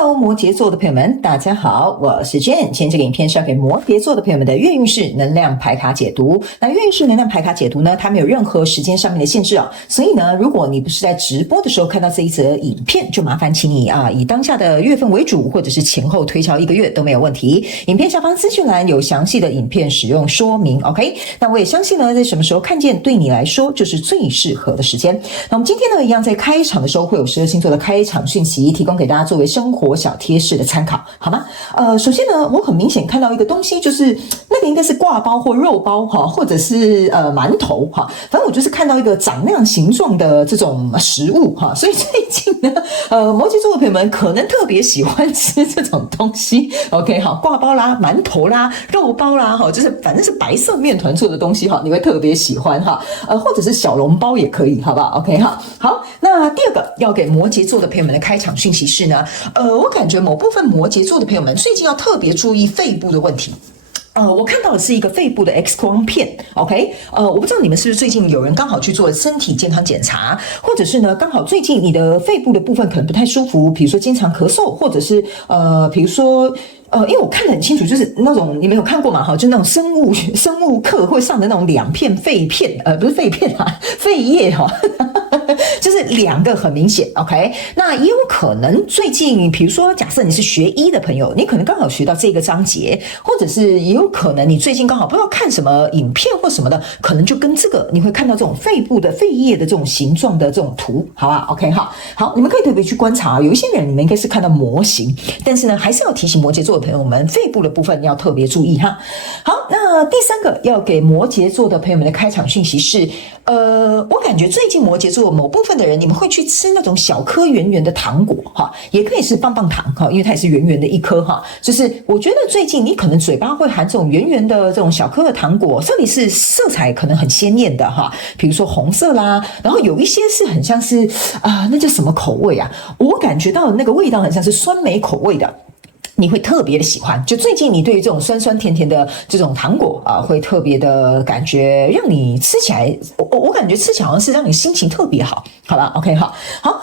Hello，摩羯座的朋友们，大家好，我是 Jane。今天这个影片是要给摩羯座的朋友们的月运势能量牌卡解读。那月运势能量牌卡解读呢，它没有任何时间上面的限制啊，所以呢，如果你不是在直播的时候看到这一则影片，就麻烦请你以当下的月份为主，或者是前后推敲1个月都没有问题。影片下方资讯栏有详细的影片使用说明 ，OK？ 那我也相信呢，在什么时候看见对你来说就是最适合的时间。那我们今天呢，一样在开场的时候会有12星座的开场讯息提供给大家作为生活小贴士的参考，好吗？首先呢，我很明显看到一个东西，就是那个应该是挂包或肉包哈，或者是馒头哈，反正我就是看到一个长那样形状的这种食物哈，所以最近呢，摩羯座的朋友们可能特别喜欢吃这种东西 ，OK 好，挂包啦、馒头啦、肉包啦哈，就是反正是白色面团做的东西哈，你会特别喜欢哈，或者是小笼包也可以，好不好 ？OK 好，那第二个要给摩羯座的朋友们的开场讯息是呢，我感觉某部分摩羯座的朋友们最近要特别注意肺部的问题。我看到的是一个肺部的 X 光片 ，OK？ 我不知道你们是不是最近有人刚好去做身体健康检查，或者是呢刚好最近你的肺部的部分可能不太舒服，比如说经常咳嗽，或者是比如说。因为我看得很清楚，就是那种你们有看过嘛？哈，就那种生物课会上的那种2片肺片，不是肺片啊，肺叶哈，就是2个很明显 ，OK？ 那也有可能最近，比如说假设你是学医的朋友，你可能刚好学到这个章节，或者是也有可能你最近刚好不知道看什么影片或什么的，可能就跟这个你会看到这种肺部的肺叶的这种形状的这种图，好吧 ？OK 好，你们可以特别去观察，有一些人你们应该是看到模型，但是呢，还是要提醒摩羯座朋友们，肺部的部分要特别注意哈。好，那第3个要给摩羯座的朋友们的开场讯息是，我感觉最近摩羯座某部分的人，你们会去吃那种小颗圆圆的糖果哈，也可以是棒棒糖哈，因为它也是圆圆的一颗哈。就是我觉得最近你可能嘴巴会含这种圆圆的这种小颗的糖果，特别是色彩可能很鲜艳的哈，比如说红色啦，然后有一些是很像是那叫什么口味啊？我感觉到的那个味道很像是酸梅口味的。你会特别的喜欢，就最近你对于这种酸酸甜甜的这种糖果会特别的感觉，让你吃起来，我感觉吃起来好像是让你心情特别好，好吧 ？OK 好，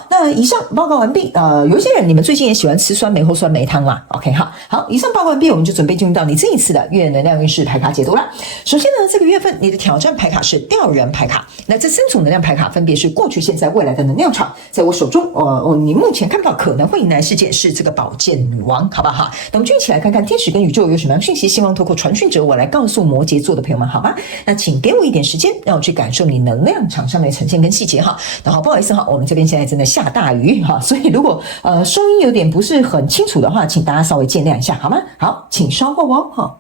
那以上报告完毕。有一些人你们最近也喜欢吃酸梅或酸梅汤嘛 ？OK 好，以上报告完毕，我们就准备进入到你这一次的月能量运势牌卡解读啦。首先呢，这个月份你的挑战牌卡是吊人牌卡，那这3组能量牌卡分别是过去、现在、未来的能量场，在我手中，你目前看不到可能会迎来事件是这个宝剑女王，好不好？那我们就一起来看看天使跟宇宙有什么样的讯息，希望透过传讯者我来告诉摩羯座的朋友们，好吧？那请给我一点时间，让我去感受你能量场上面的呈现跟细节哈。然后不好意思哈，我们这边现在正在下大雨哈，所以如果收音有点不是很清楚的话，请大家稍微见谅一下好吗？好，请稍后哦哈。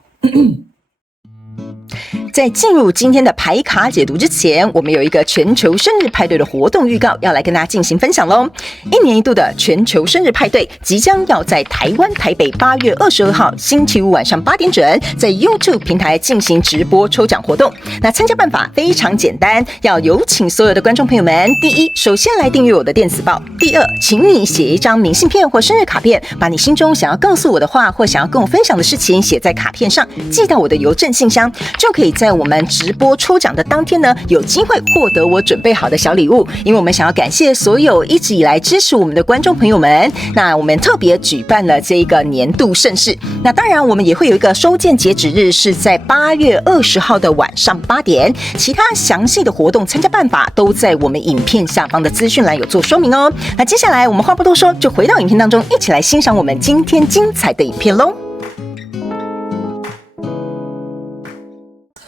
在进入今天的牌卡解读之前，我们有一个全球生日派对的活动预告要来跟大家进行分享咯。1年1度的全球生日派对即将要在台湾台北8月22号星期五晚上8点整在 YouTube 平台进行直播抽奖活动。那参加办法非常简单，要有请所有的观众朋友们，第一，首先来订阅我的电子报；第二，请你写一张明信片或生日卡片，把你心中想要告诉我的话或想要跟我分享的事情写在卡片上，寄到我的邮政信箱，就可以在我们直播抽奖的当天呢，有机会获得我准备好的小礼物。因为我们想要感谢所有一直以来支持我们的观众朋友们，那我们特别举办了这个年度盛事。那当然，我们也会有一个收件截止日是在8月20号的晚上8点。其他详细的活动参加办法都在我们影片下方的资讯栏有做说明哦。那接下来我们话不多说，就回到影片当中，一起来欣赏我们今天精彩的影片咯。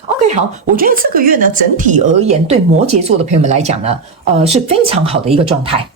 OK， 好，我觉得这个月呢，整体而言，对摩羯座的朋友们来讲呢，是非常好的一个状态。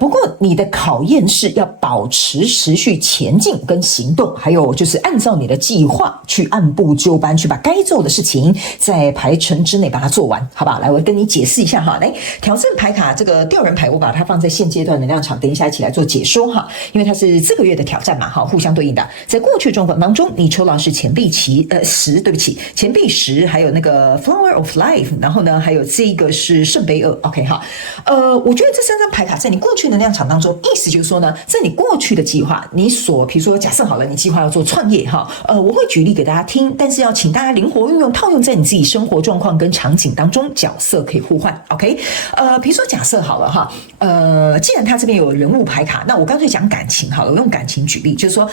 不过你的考验是要保持持续前进跟行动，还有就是按照你的计划去按部就班，去把该做的事情在排程之内把它做完，好吧？来，我跟你解释一下哈。来，挑战牌卡这个吊人牌，我把它放在现阶段能量场，等一下一起来做解说哈，因为它是这个月的挑战嘛，哈，互相对应的。在过去状况当中，你抽到是钱币10，对不起，钱币10，还有那个 Flower of Life， 然后呢，还有这个是圣杯2 ，OK 哈。我觉得这3张牌卡在你过去能量场当中，意思就是说呢，在你过去的计划，比如说假设好了，你计划要做创业哈，我会举例给大家听，但是要请大家灵活运用，套用在你自己生活状况跟场景当中，角色可以互换 ，OK？比如说假设好了哈，既然他这边有人物牌卡，那我干脆讲感情好了，我用感情举例，就是说，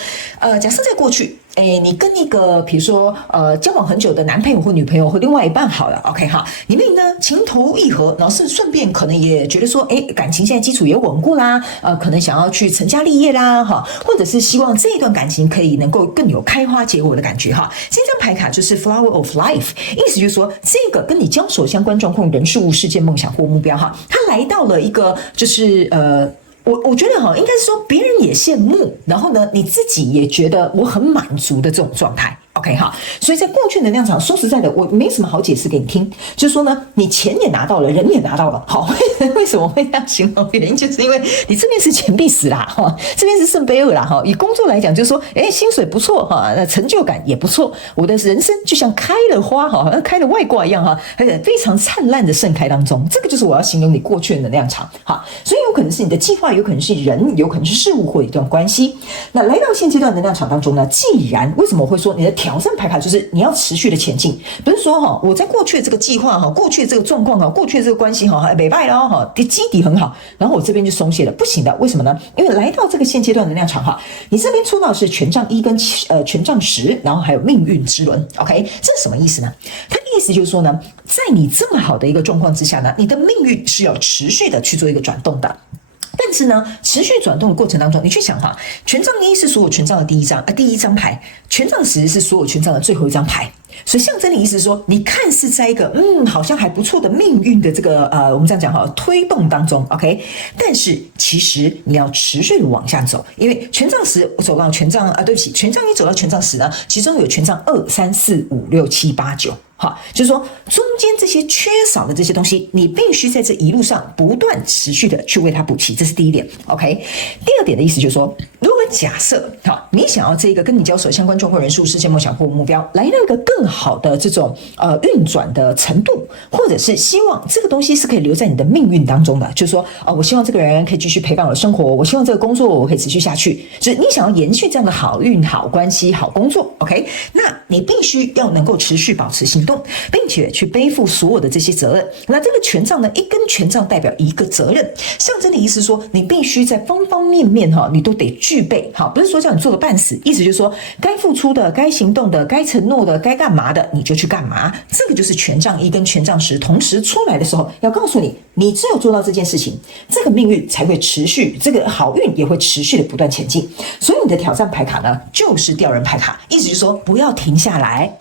假设在过去，你跟一个比如说交往很久的男朋友或女朋友或另外一半好了 ，OK 哈，你们呢情投意合，然后是顺便可能也觉得说，感情现在基础也稳固啦，可能想要去成家立业啦，哈，或者是希望这一段感情可以能够更有开花结果的感觉哈。这张牌卡就是 Flower of Life， 意思就是说，这个跟你交手相关状况、人事物、事件、梦想或目标哈，它来到了一个就是我觉得哈，应该是说别人也羡慕，然后呢，你自己也觉得我很满足的这种状态。OK 哈，所以在过去能量场，说实在的，我没什么好解释给你听，就是说呢，你钱也拿到了，人也拿到了，好，为什么会这样形容？原因就是因为你这边是钱币十啦，哈，这边是圣杯二啦，哈，以工作来讲，就是说，薪水不错哈，那成就感也不错，我的人生就像开了花哈，好像开了外挂一样哈，非常灿烂的盛开当中，这个就是我要形容你过去的能量场，哈，所以有可能是你的计划，有可能是人，有可能是事物或一段关系。那来到现阶段能量场当中呢，既然为什么我会说你的挑战牌卡就是你要持续的前进，不是说哈我在过去的这个计划哈，过去的这个状况哈，过去的这个关系哈，没败了哈，基底很好，然后我这边就松懈了，不行的，为什么呢？因为来到这个现阶段能量场哈，你这边抽到的是权杖1跟权杖10，然后还有命运之轮 ，OK， 这是什么意思呢？它的意思就是说呢，在你这么好的一个状况之下呢，你的命运是要持续的去做一个转动的。但是呢，持续转动的过程当中，你去想哈，权杖1是所有权杖的第一张牌，权杖10是所有权杖的最后一张牌。所以象征的意思是说，你看似在一个好像还不错的命运的这个我们这样讲哈，推动当中 ，OK， 但是其实你要持续的往下走，因为权杖10走到权杖对不起，权杖1走到权杖10呢，其中有权杖2、3、4、5、6、7、8、9。好，就是说中间这些缺少的这些东西，你必须在这一路上不断持续的去为它补齐，这是第一点。OK， 第二点的意思就是说，如果假设好，你想要这个跟你交手相关状况、人数、事件、梦想或目标，来到一个更好的这种运转的程度，或者是希望这个东西是可以留在你的命运当中的，就是说我希望这个人可以继续陪伴我的生活，我希望这个工作我可以持续下去，就是你想要延续这样的好运、好关系、好工作。OK， 那你必须要能够持续保持行动，并且去背负所有的这些责任。那这个权杖呢，一根权杖代表一个责任，象征的意思说，你必须在方方面面你都得具备。好，不是说叫你做个半死，意思就是说，该付出的、该行动的、该承诺的、该干嘛的，你就去干嘛。这个就是权杖1跟权杖10同时出来的时候，要告诉你，你只有做到这件事情，这个命运才会持续，这个好运也会持续的不断前进。所以你的挑战牌卡呢，就是吊人牌卡，意思就是说，不要停下来。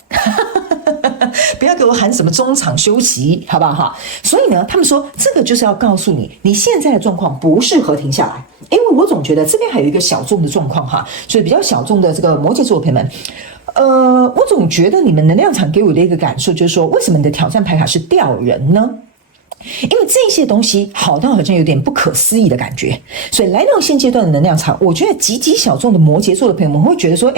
不要给我喊什么中场休息，好不好哈？所以呢，他们说这个就是要告诉你，你现在的状况不适合停下来，因为我总觉得这边还有一个小众的状况哈，所以比较小众的这个摩羯座的朋友们，我总觉得你们能量场给我的一个感受就是说，为什么你的挑战牌卡是吊人呢？因为这些东西好到好像有点不可思议的感觉，所以来到现阶段的能量场，我觉得极小众的摩羯座的朋友们会觉得说，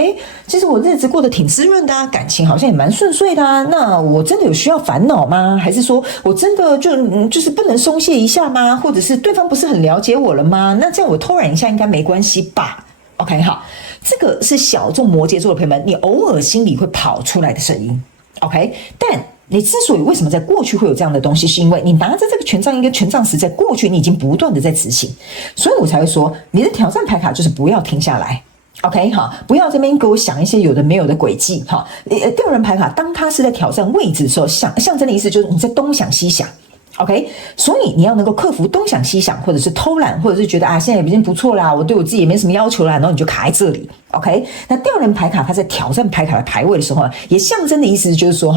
其实我日子过得挺滋润的啊，感情好像也蛮顺遂的啊，那我真的有需要烦恼吗？还是说我真的就是不能松懈一下吗？或者是对方不是很了解我了吗？那这样我偷懒一下应该没关系吧？ OK 好，这个是小众摩羯座的朋友们，你偶尔心里会跑出来的声音 OK， 但你之所以为什么在过去会有这样的东西，是因为你拿着这个权杖1跟权杖10，在过去你已经不断的在执行，所以我才会说你的挑战牌卡就是不要停下来。OK 好，不要这边给我想一些有的没有的轨迹哈。吊人牌卡当它是在挑战位置的时候，象征的意思就是你在东想西想。OK， 所以你要能够克服东想西想，或者是偷懒，或者是觉得现在已经不错啦，我对我自己也没什么要求啦，然后你就卡在这里。OK， 那吊人牌卡它在挑战牌卡的排位的时候，也象征的意思就是说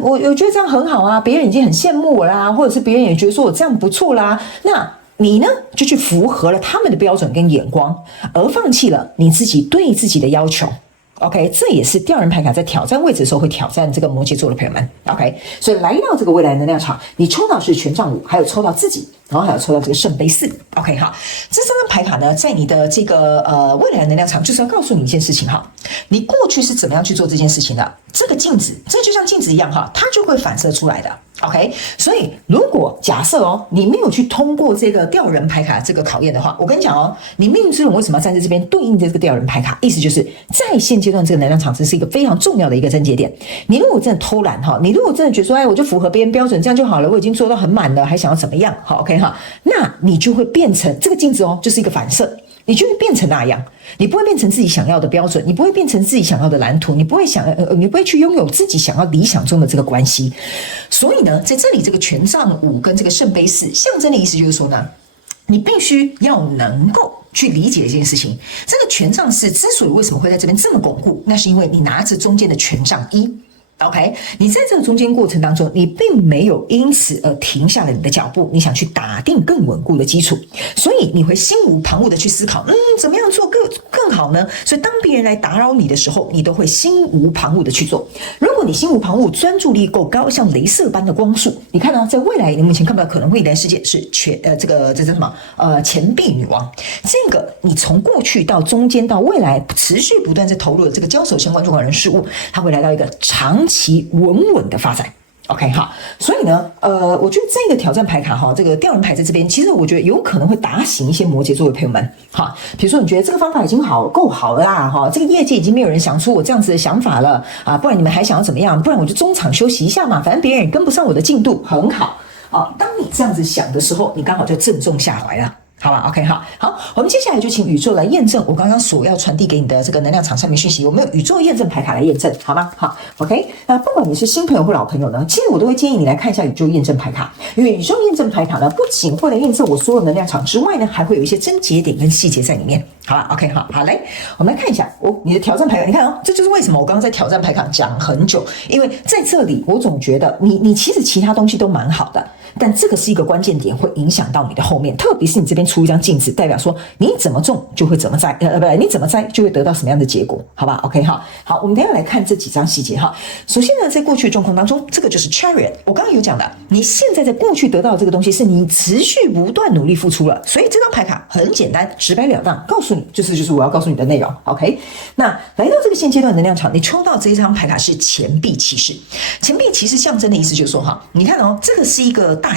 我觉得这样很好啊，别人已经很羡慕我啦，或者是别人也觉得说我这样不错啦，那你呢就去符合了他们的标准跟眼光，而放弃了你自己对自己的要求。OK， 这也是吊人牌卡在挑战位置的时候会挑战这个摩羯座的朋友们。OK， 所以来到这个未来能量场，你抽到是权杖5，还有抽到自己，然后还有抽到这个圣杯4。OK， 好，这三张牌卡呢，在你的这个未来能量场，就是要告诉你一件事情哈，你过去是怎么样去做这件事情的？这个镜子，这就像镜子一样哈，它就会反射出来的。OK， 所以如果假设你没有去通过这个吊人牌卡这个考验的话，我跟你讲你命运之轮为什么要站在这边对应这个吊人牌卡？意思就是在现阶段这个能量场，这是一个非常重要的一个症结点。你如果真的偷懒你如果真的觉得说，我就符合别人标准，这样就好了，我已经做到很满了，还想要怎么样？好 OK 那你就会变成这个镜子就是一个反射。你就会变成那样，你不会变成自己想要的标准，你不会变成自己想要的蓝图，你不会去拥有自己想要理想中的这个关系。所以呢，在这里这个权杖5跟这个圣杯4象征的意思就是说呢，你必须要能够去理解这件事情。这个权杖4之所以为什么会在这边这么巩固，那是因为你拿着中间的权杖1。OK， 你在这个中间过程当中，你并没有因此而停下了你的脚步，你想去打定更稳固的基础，所以你会心无旁骛的去思考，怎么样做更好呢？所以当别人来打扰你的时候，你都会心无旁骛的去做。如果你心无旁骛，专注力够高，像雷射般的光束，你看在未来你目前看不到可能未来世界是这叫什么钱币女王，这个你从过去到中间到未来持续不断在投入的这个交手相关状况人事物，它会来到一个长期稳稳的发展。OK 所以呢，我觉得这个挑战牌卡这个吊人牌在这边，其实我觉得有可能会打醒一些摩羯座的朋友们比如说你觉得这个方法已经够好了啦这个业界已经没有人想出我这样子的想法了不然你们还想要怎么样？不然我就中场休息一下嘛，反正别人也跟不上我的进度，很好当你这样子想的时候，你刚好就正中下怀了。好吧 ，OK 好，我们接下来就请宇宙来验证我刚刚所要传递给你的这个能量场上面讯息，我们有宇宙验证牌卡来验证，好吗？好 ，OK。那不管你是新朋友或老朋友呢，其实我都会建议你来看一下宇宙验证牌卡，因为宇宙验证牌卡呢，不仅会来验证我所有能量场之外呢，还会有一些症结点跟细节在里面。好吧 ，OK 好，来，我们来看一下你的挑战牌卡，你看这就是为什么我刚刚在挑战牌卡讲很久，因为在这里我总觉得你其实其他东西都蛮好的。但这个是一个关键点，会影响到你的后面，特别是你这边出一张镜子，代表说你怎么种就会怎么栽，你怎么栽就会得到什么样的结果，好吧 ？OK 好，我们等一下来看这几张细节首先呢，在过去的状况当中，这个就是 Chariot， 我刚刚有讲的，你现在在过去得到的这个东西是你持续不断努力付出了，所以这张牌卡很简单，直白了当，告诉你就是我要告诉你的内容。OK， 那来到这个现阶段能量场，你抽到这一张牌卡是钱币骑士，钱币骑士象征的意思就是说你看这个是一个大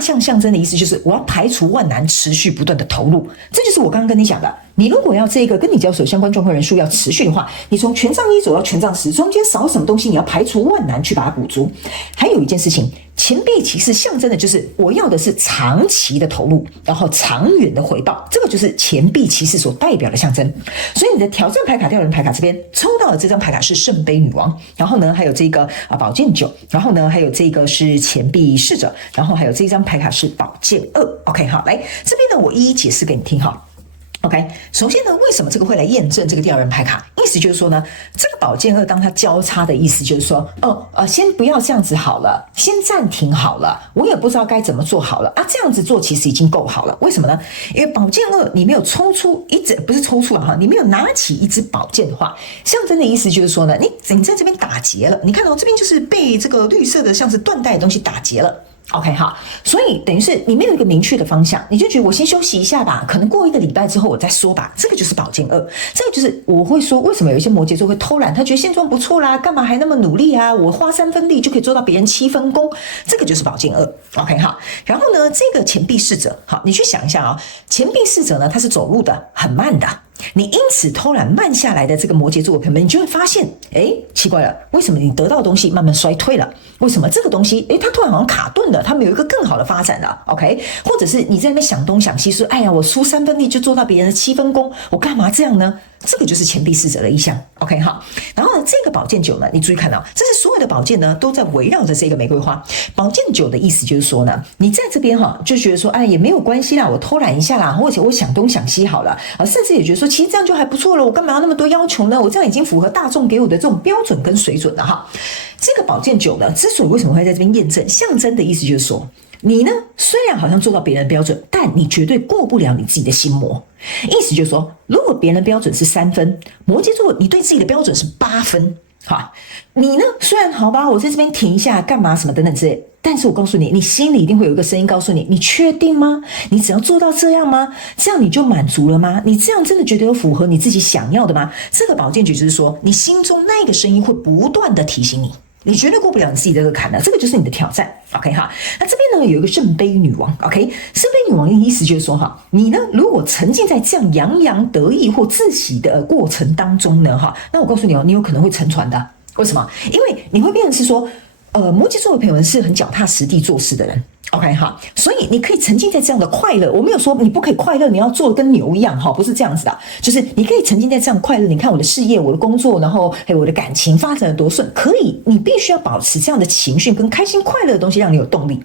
象象征的意思就是我要排除万难，持续不断的投入，这就是我刚刚跟你讲的。你如果要这个跟你交手相关状况人数要持续的话，你从权杖1走到权杖10，中间少什么东西，你要排除万难去把它补足。还有一件事情，钱币骑士象征的就是我要的是长期的投入，然后长远的回报，这个就是钱币骑士所代表的象征。所以你的挑战牌卡、吊人牌卡这边抽到的这张牌卡是圣杯女王，然后呢还有这个宝剑9，然后呢还有这个是钱币侍者，然后还有这张牌卡是宝剑2。OK 好，来这边呢我一一解释给你听OK， 首先呢，为什么这个会来验证这个吊人牌卡？意思就是说呢，这个宝剑2当它交叉的意思就是说，先不要这样子好了，先暂停好了，我也不知道该怎么做好了这样子做其实已经够好了。为什么呢？因为宝剑2你没有抽出一支，不是抽出你没有拿起一支宝剑的话，象征的意思就是说呢，你在这边打结了，你看这边就是被这个绿色的像是缎带的东西打结了。OK 好，所以等于是你没有一个明确的方向，你就觉得我先休息一下吧，可能过1个礼拜之后我再说吧。这个就是宝剑2，这个就是我会说为什么有一些摩羯座会偷懒，他觉得现状不错啦，干嘛还那么努力啊？我花3分力就可以做到别人7分功，这个就是宝剑2。OK 好，然后呢，这个钱币侍者，好，你去想一下钱币侍者呢，他是走路的很慢的。你因此偷懒慢下来的这个摩羯座的朋友们，你就会发现，奇怪了，为什么你得到的东西慢慢衰退了？为什么这个东西，它突然好像卡顿了，它没有一个更好的发展了 ？OK， 或者是你在那边想东想西，说，哎呀，我出3分力就做到别人的7分功，我干嘛这样呢？这个就是钱币侍者的意象 ，OK 好。然后呢，这个宝剑9呢，你注意看到，这是所有的宝剑呢都在围绕着这个玫瑰花。宝剑9的意思就是说呢，你在这边就觉得说，也没有关系啦，我偷懒一下啦，或者我想东想西好了甚至也觉得说，其实这样就还不错了，我干嘛要那么多要求呢？我这样已经符合大众给我的这种标准跟水准了这个宝剑9呢，之所以为什么会在这边验证，象征的意思就是说，你呢虽然好像做到别人的标准，但你绝对过不了你自己的心魔。意思就是说，如果别人的标准是3分，摩羯座你对自己的标准是8分你呢虽然好吧，我在这边停一下干嘛什么等等之类，但是我告诉你，你心里一定会有一个声音告诉你，你确定吗？你只要做到这样吗？这样你就满足了吗？你这样真的觉得有符合你自己想要的吗？这个宝剑局就是说，你心中那个声音会不断的提醒你，你绝对过不了你自己这个坎的，这个就是你的挑战。OK 哈，那这边呢有一个圣杯女王。OK， 圣杯女王的意思就是说哈，你呢如果沉浸在这样洋洋得意或自喜的过程当中呢哈，那我告诉你哦，你有可能会沉船的。为什么？因为你会变成是说，摩羯座的朋友们是很脚踏实地做事的人。OK 哈，所以你可以沉浸在这样的快乐。我没有说你不可以快乐，你要做得跟牛一样哈，不是这样子的。就是你可以沉浸在这样的快乐。你看我的事业、我的工作，然后还有我的感情发展得多顺，可以。你必须要保持这样的情绪跟开心快乐的东西，让你有动力。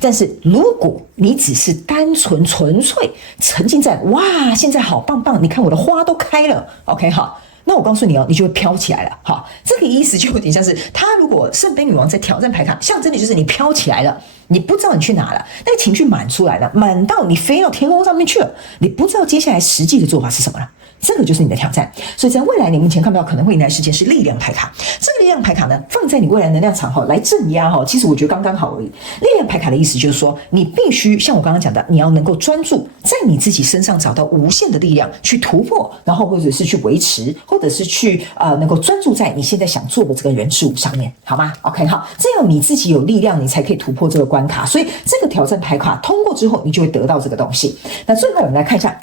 但是如果你只是单纯纯粹沉浸在哇，现在好棒棒，你看我的花都开了 ，OK 哈。那我告诉你哦，你就会飘起来了。好，这个意思就有点像是他如果圣杯女王在挑战牌卡，象征的就是你飘起来了，你不知道你去哪了，那个情绪满出来了，满到你飞到天空上面去了，你不知道接下来实际的做法是什么了。这个就是你的挑战。所以在未来你目前看到可能会迎来事件是力量牌卡，这个力量牌卡呢放在你未来能量场来镇压其实我觉得刚刚好而已。力量牌卡的意思就是说，你必须像我刚刚讲的，你要能够专注在你自己身上找到无限的力量去突破，然后或者是去维持，或者是去能够专注在你现在想做的这个人事物上面，好吗 ？OK 好，这样你自己有力量，你才可以突破这个关卡。所以这个挑战牌卡通过之后，你就会得到这个东西。那最后我们来看一下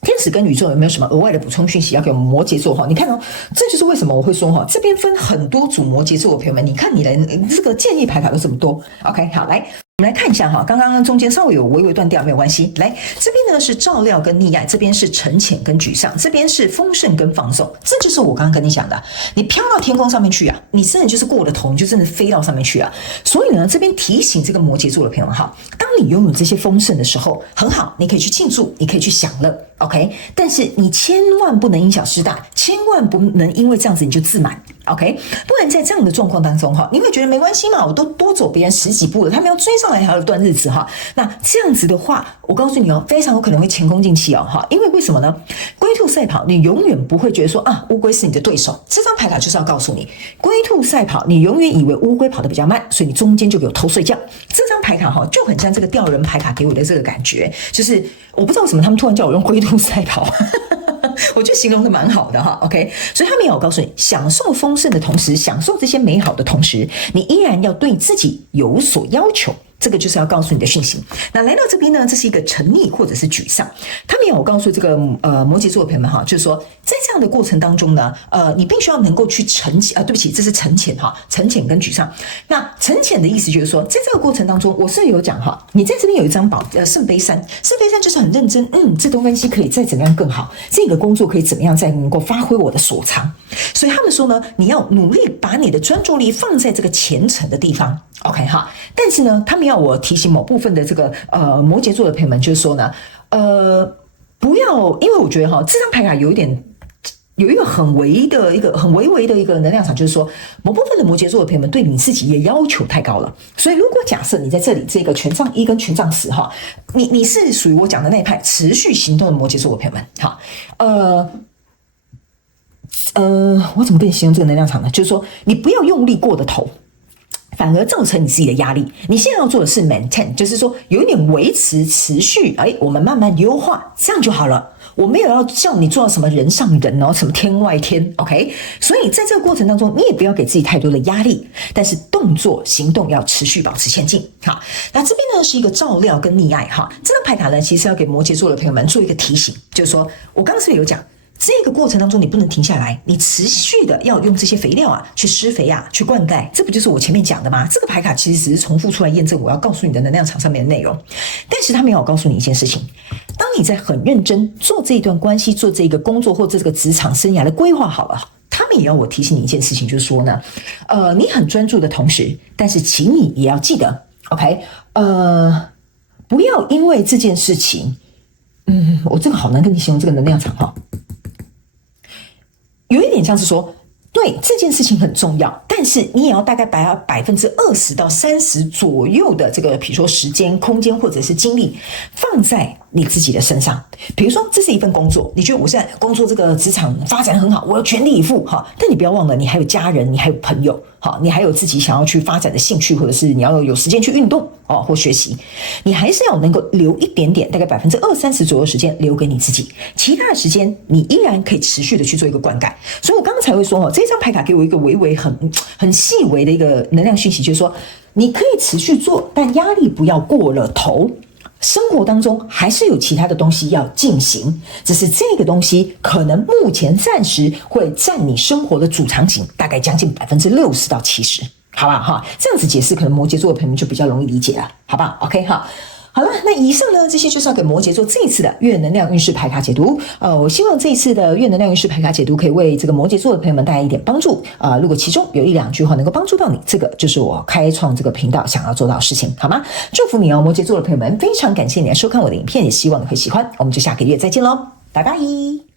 天使跟宇宙有没有什么额外的补充讯息要给我们摩羯座哈？你看哦，这就是为什么我会说哈，这边分很多组摩羯座的朋友们，你看你的这个建议牌卡都这么多。OK， 好，来我们来看一下哈，刚刚中间稍微有微微断掉，没有关系。来这边呢是照料跟溺爱，这边是沉潜跟沮丧，这边是丰盛跟放纵。这就是我刚刚跟你讲的，你飘到天空上面去啊，你真的就是过了头，你就真的飞到上面去啊。所以呢，这边提醒这个摩羯座的朋友们哈，当你拥有这些丰盛的时候，很好，你可以去庆祝，你可以去享乐。OK， 但是你千万不能因小失大，千万不能因为这样子你就自满。OK， 不然在这样的状况当中哈，你会觉得没关系嘛，我都多走别人10几步了，他们要追上来还有一段日子哈。那这样子的话，我告诉你哦，非常有可能会前功尽弃哦哈。因为为什么呢？龟兔赛跑，你永远不会觉得说啊，乌龟是你的对手。这张牌卡就是要告诉你，龟兔赛跑，你永远以为乌龟跑得比较慢，所以你中间就给我偷睡觉。这张牌卡哈就很像这个吊人牌卡给我的这个感觉，就是我不知道为什么他们突然叫我用龟兔赛跑。我觉得形容的蛮好的哈 ，OK， 所以他们也有告诉你，享受丰盛的同时，享受这些美好的同时，你依然要对自己有所要求。这个就是要告诉你的讯息。那来到这边呢，这是一个沉溺或者是沮丧。他们也有告诉这个摩羯座的朋友们哈，就是说在这样的过程当中呢，你必须要能够去对不起，这是沉潜哈，沉潜跟沮丧。那沉潜的意思就是说，在这个过程当中，我是有讲哈，你在这边有一张圣杯三，圣杯三就是很认真，这东西可以再怎么样更好，这个工作可以怎么样再能够发挥我的所长。所以他们说呢，你要努力把你的专注力放在这个虔诚的地方。OK 哈，但是呢，他们要我提醒某部分的这个摩羯座的朋友们，就是说呢，不要，因为我觉得哈，这张牌卡有一个很微微的一个能量场，就是说某部分的摩羯座的朋友们对你自己也要求太高了。所以如果假设你在这里这个权杖1跟权杖10哈，你是属于我讲的那一派持续行动的摩羯座的朋友们，好，我怎么跟你形容这个能量场呢？就是说你不要用力过的头。反而造成你自己的压力。你现在要做的是 maintain， 就是说有一点维持、持续，我们慢慢优化，这样就好了。我没有要叫你做到什么人上人什么天外天 ，OK？ 所以在这个过程当中，你也不要给自己太多的压力，但是动作、行动要持续保持前进。好，那这边呢是一个照料跟溺爱哈。这张牌卡呢，其实要给摩羯座的朋友们做一个提醒，就是说我刚刚是不是有讲？这个过程当中，你不能停下来，你持续的要用这些肥料去施肥去灌溉，这不就是我前面讲的吗？这个牌卡其实只是重复出来验证我要告诉你的能量场上面的内容。但是他们要告诉你一件事情，当你在很认真做这一段关系、做这个工作或这个职场生涯的规划好了，他们也要我提醒你一件事情，就是说呢，你很专注的同时，但是请你也要记得 ，OK， 不要因为这件事情，我这个好难跟你形容这个能量场哈。有一点像是说，对这件事情很重要，但是你也要大概20%到30%左右的这个，比如说时间、空间或者是精力放在你自己的身上。比如说这是一份工作，你觉得我现在工作这个职场发展很好，我要全力以赴哈，但你不要忘了，你还有家人，你还有朋友，好，你还有自己想要去发展的兴趣，或者是你要有时间去运动哦，或学习，你还是要能够留一点点，大概20%-30%左右的时间留给你自己，其他的时间你依然可以持续的去做一个灌溉。所以我刚刚才会说这张牌卡给我一个微很细微的一个能量讯息，就是说你可以持续做，但压力不要过了头。生活当中还是有其他的东西要进行，只是这个东西可能目前暂时会占你生活的主场景，大概将近60%-70%，好不好哈？这样子解释，可能摩羯座的朋友们就比较容易理解了，好不好 ？OK 哈。好了，那以上呢，这些就是要给摩羯座这一次的月能量运势牌卡解读。我希望这一次的月能量运势牌卡解读可以为这个摩羯座的朋友们带来一点帮助。如果其中有1-2句话能够帮助到你，这个就是我开创这个频道想要做到的事情，好吗？祝福你哦，摩羯座的朋友们，非常感谢你来收看我的影片，也希望你会喜欢。我们就下个月再见喽，拜拜。